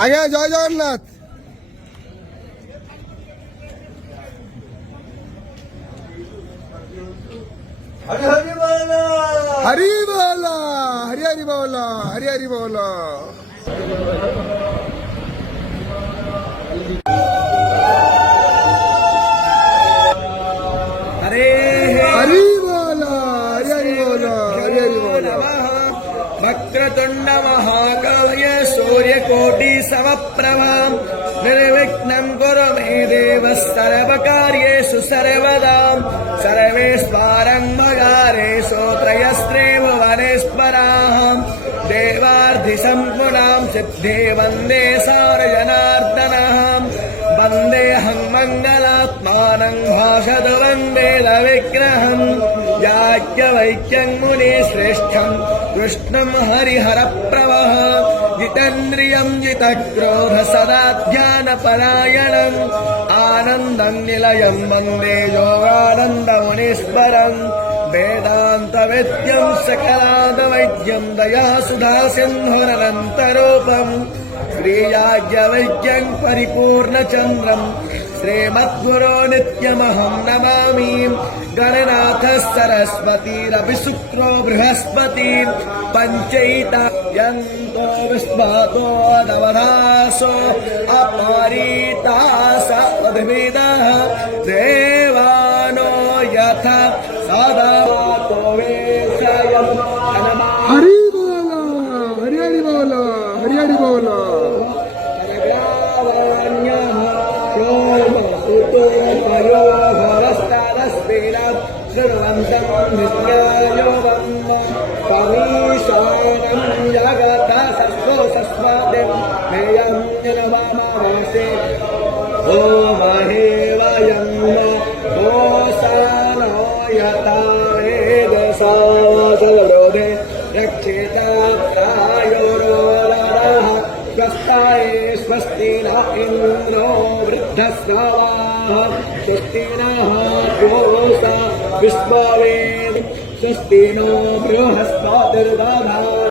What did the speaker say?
आज्ञा जय जगन्नाथ। हरि हरि बोला, हरि बोला, हरि हरि बोला, हरि हरि बोला। हरे हरि बोला, हरि हरि बोला, हरि हरि बोला। वक्रतुंड महाकाय सूर्यकोटि समप्रभा निर्विघ्नं कुरु मे देव सर्वकार्येषु सर्वदा सर्वेष्वारम्भकारेषु त्रयस्त्रेव वनेश्वराः देवार्धिसम्पूर्णां सिद्धे वन्दे सारजनार्दनः वन्देऽहं मङ्गलात्मानं भाषतु वन्देदविग्रहम् याज्ञवल्क्यं मुनिश्रेष्ठं कृष्णं हरिहरप्रभः जितेन्द्रियं जितक्रोध सदा ध्यानपरायणम् आनन्दं निलयं वन्दे योगानन्दमुनीश्वरम् वेदान्तवेद्यं सकलादवैद्यं दयासुधा सिन्धुरनन्तरूपम् श्रीयाज्ञवल्क्यं परिपूर्णचन्द्रम् श्रीमद्गुरो नित्यमहं नमामि गणनाथ सरस्वतीरपि शुक्रो बृहस्पति पञ्चैता यन्तो विस्मतो नवधासो अपरीतास पद्मिदः देवानो यथा सदा तो वेशयम् हरि बोला, हरि हरि बोला, हरि हरि बोला। स्वस्ति न इंद्रो वृद्धस्रवाः स्वस्ति नः पूषा विश्ववेद स्वस्ति नो बृहस्पतिर्दधातु